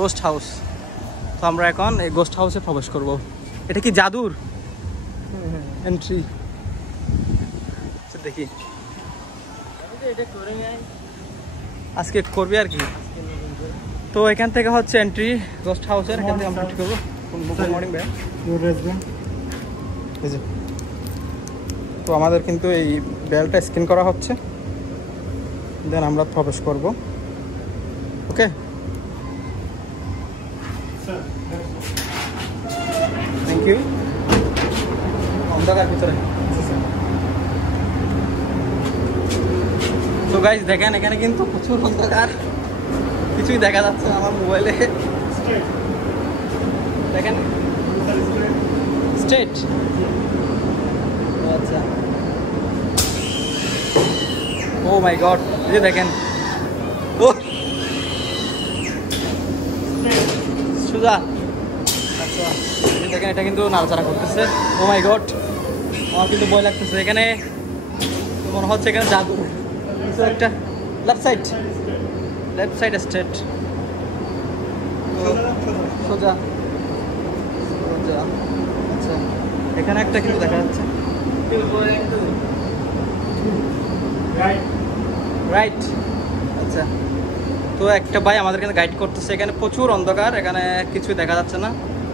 Ghost house. তো আমরা এখন এই গোস্ট হাউসে প্রবেশ করব। এটা কি জাদুর এন্ট্রি? দেখি আজকে করবি আর কি। তো এখান থেকে হচ্ছে এন্ট্রি গোস্ট হাউসের। এখান থেকে আমরা এন্ট্রি করবো। গুড মর্নিং ভাই। তো আমাদের কিন্তু এই বেলটা স্ক্যান করা হচ্ছে, দেন আমরা প্রবেশ করব। ওকে, থ্যাংক ইউ। অন্ধকার ভিতরে। তো গাইস দেখেন এখানে কিন্তু প্রচুর অন্ধকার, কিছুই দেখা যাচ্ছে না আমার মোবাইলে। দেখেন স্ট্রেট। আচ্ছা, ও মাই গড, এই যে দেখেন ও সুজা। আচ্ছা, এই দেখেন এটা কিন্তু নাড়াচাড়া করতেছে। ও মাই গড, আমার কিন্তু ভয় লাগতেছে। এখানে মনে হচ্ছে এখানে জাদু একটা। লেফট সাইড স্ট্রেট, সোজা সোজা। আচ্ছা, এখানে একটা কিন্তু দেখা যাচ্ছে রাইট। আচ্ছা, তো একটা ভাই আমাদের এখানে গাইড করতেছে। এখানে প্রচুর অন্ধকার, এখানে কিছু দেখা যাচ্ছে না।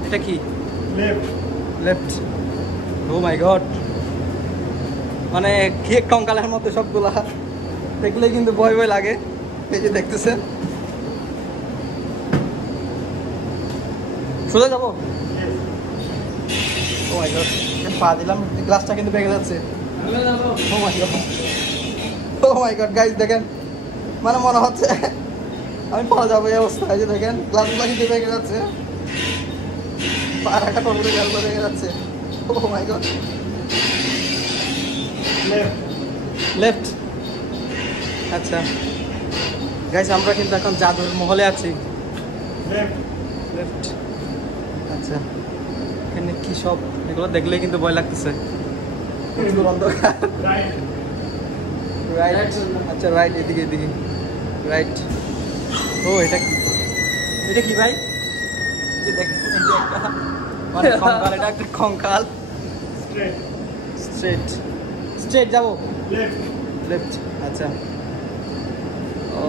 এটা কি? লেফট। ও মাই গড, মানে কি কঙ্কালের মধ্যে সবগুলা, দেখলে কিন্তু ভয় ভয় লাগে। এই যে দেখতেছেন, সোজা যাবো। ও মাই গড, পা দিলাম, গ্লাসটা কিন্তু ভেঙে যাচ্ছে। ও মাই গড, ও মাই গড গাইস দেখেন, মানে মনে হচ্ছে আমি পড়া যাবো এই অবস্থা। এই যে দেখেন গ্লাসগুলো কিন্তু ভেঙে যাচ্ছে, পা রাখা টপরে গ্লাসগুলো ভেঙে যাচ্ছে। ও মাই গড, লেফট। আচ্ছা গাইস, আমরা কিন্তু এখন জাদুর মহলে আছি। লেফট। আচ্ছা, এখানে কি সব, এগুলো দেখলেই কিন্তু ভয় লাগতেছে। রাইট। আচ্ছা রাইট, এদিকে এদিকে রাইট। ও এটা কি? এটা কি ভাই? মানে কঙ্কাল, এটা একটা কঙ্কাল। স্ট্রেট স্ট্রেট যাবো। লেফট। আচ্ছা, ও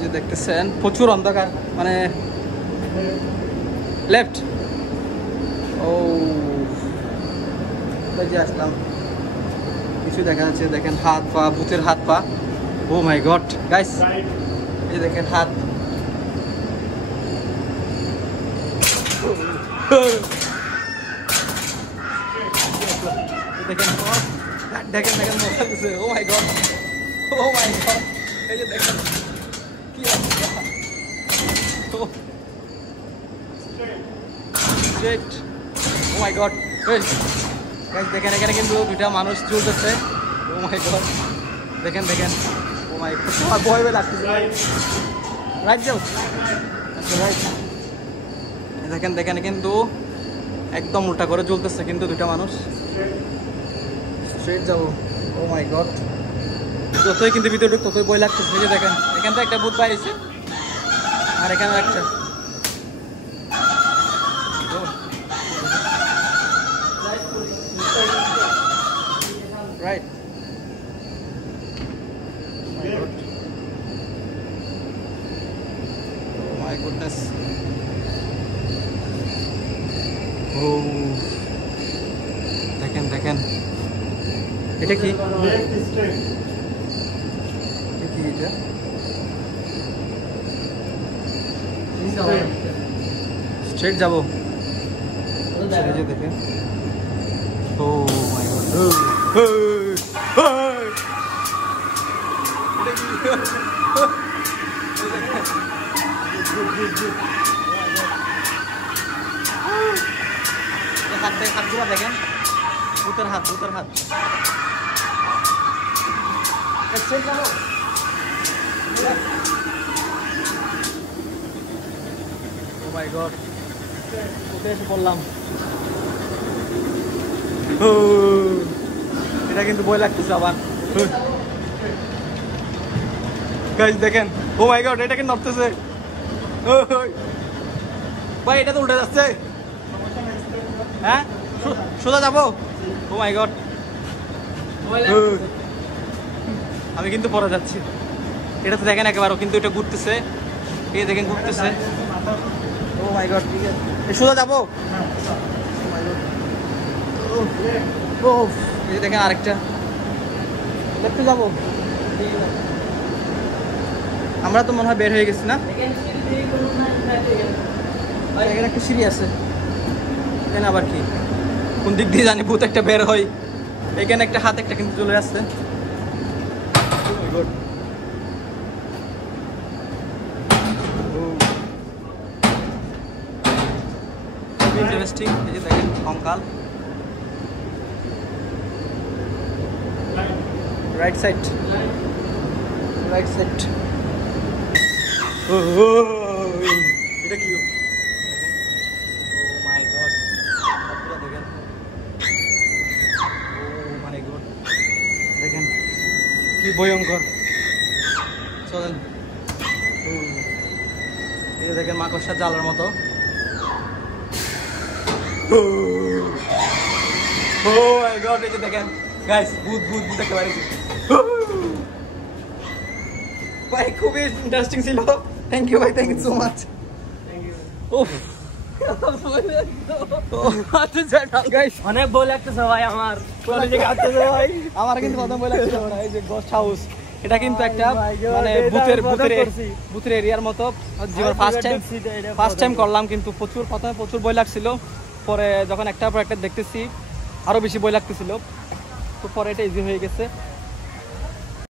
যে দেখতেছেন প্রচুর অন্ধকার, মানে লেফট। ও যে আসলাম, কিছু দেখা যাচ্ছে। দেখেন হাত পা, ভূতের হাত পা। ও মাই গড গাইস, এই দেখেন হাত। দেখেন দেখেন দেখেন, ও মাই গড, ও মাই গড, এই যে দেখেন কি অবস্থা। স্ট্রেট। ও মাই গড গাইস, দেখেন এখানে কিন্তু দুইটা মানুষ চলতেছে। ও মাই গড, দেখেন দেখেন। ও মাই গড, আমার ভয় ভয় লাগতেছে। রাইট যাও। আচ্ছা রাইট। দেখেন দেখেন কিন্তু একদম উল্টা করে চলতেছে কিন্তু দুইটা মানুষ। স্ট্রেট যাবো। ও মাই গড, যতই কিন্তু ভিতরে ঢুক ততই ভয় লাগতেছে। এই যে দেখেন এখান থেকে একটা ভূত বাইরেছে, আর এখানে একটা। রাইট। My goodness. ও দেখেন দেখেন, এটা কি? এটা স্ট্রেট যাবো। দেখেন, ও মাই গড, হাতগুলো দেখেন, ভূতের হাত, ভূতের হাত। ও মাই গড, উঠে এসে পড়লাম। এটা কিন্তু ভয় লাগতেছে আবার। গাইস দেখেন, ও মাই গড, এটা কিন্তু নড়তেছে। ভাই এটা তো উল্টে যাচ্ছে। হ্যাঁ সোজা যাবো? ও মাই গড, আমি কিন্তু পরে যাচ্ছি। এটা তো দেখেন একেবারে, কিন্তু এটা ঘুরতেছে, এই দেখেন ঘুরতেছে। ও মাই গড, সোজা যাবো? ও এই দেখেন আরেকটা, দেখতে যাবো। আমরা তো মনে হয় বের হয়ে গেছি না? এখানে একটা সিঁড়ি আছে, এখানে আবার কি কোন দিক দিয়ে জানি ভূত একটা বের হয়। এখানে একটা হাত একটা কিন্তু চলে আসছে। ইন্টারেস্টিং। এই যে দেখেন কঙ্কাল, রাইট সাইড, রাইট সাইড। এটা কি? ও মাই গড, দেখেন, ও মাই গড, দেখেন কি ভয়ঙ্কর। চলেন, এটা দেখেন মাকড়সার জালের মতো। ও মাই গড, এই যে দেখেন গাইস, ভূত ভূত ভূত একেবারে। ভাই খুবই ইন্টারেস্টিং ছিল। থ্যাংক ইউ ভাই, থ্যাংক ইউ সো মাচ। অনেক বই লাগতেছে ভাই, আমার আমার কিন্তু প্রথম বই লাগছে এই যে গস্ট হাউস। এটা কিন্তু একটা মানে ভূতের এরিয়ার মতো। জীবন ফার্স্ট টাইম করলাম, কিন্তু প্রথমে প্রচুর বই লাগছিল। পরে যখন একটার পর একটা দেখতেছি আরো বেশি বই লাগতেছিল, তো পরে এটা ইজি হয়ে গেছে।